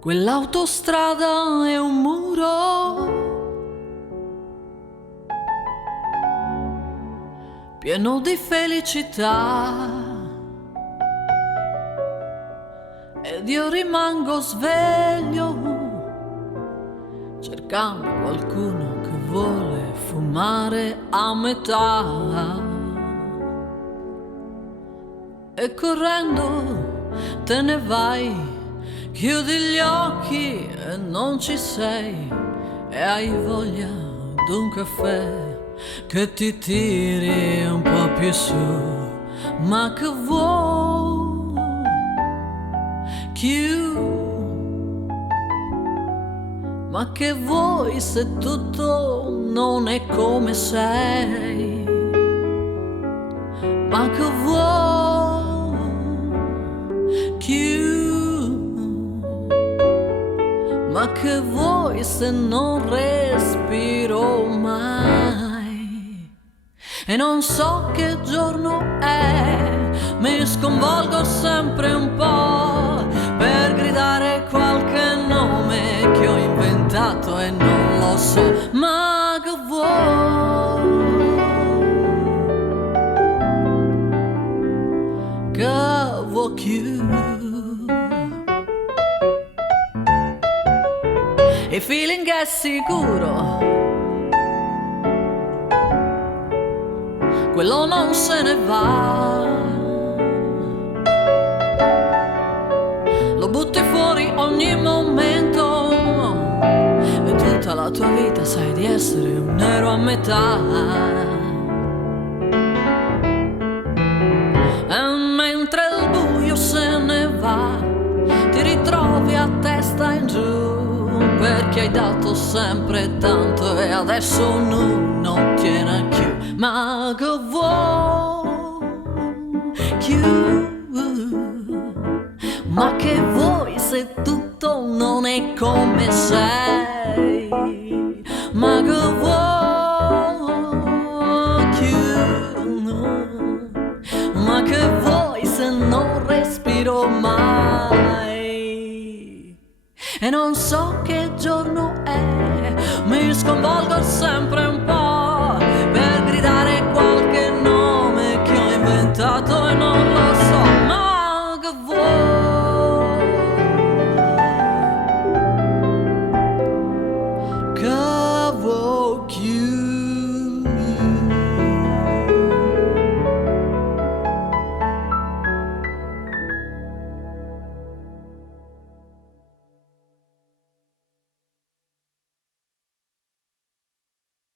Quell'autostrada è un muro pieno di felicità ed io rimango sveglio cercando qualcuno che vuole fumare a metà e correndo te ne vai. Chiudi gli occhi e non ci sei e hai voglia d'un caffè che ti tiri un po' più su, ma che vuoi? Ma che vuoi se tutto non è come sei? Ma che vuoi? Ma che vuoi se non respiro mai? E non so che giorno è, mi sconvolgo sempre un po' per gridare qualche nome che ho inventato e non lo so. Ma che vuoi? Che vuoi chiudere? Il feeling è sicuro, quello non se ne va, lo butti fuori ogni momento e tutta la tua vita sai di essere un nero a metà. E mentre il buio se ne va ti ritrovi a testa in giù perché hai dato sempre tanto e adesso non tiene più. Ma che vuoi? Ma che vuoi se tutto non è come sei? Ma che vuoi? Ma che vuoi se non respiro mai? E non so che giorno è, mi sconvolgo sempre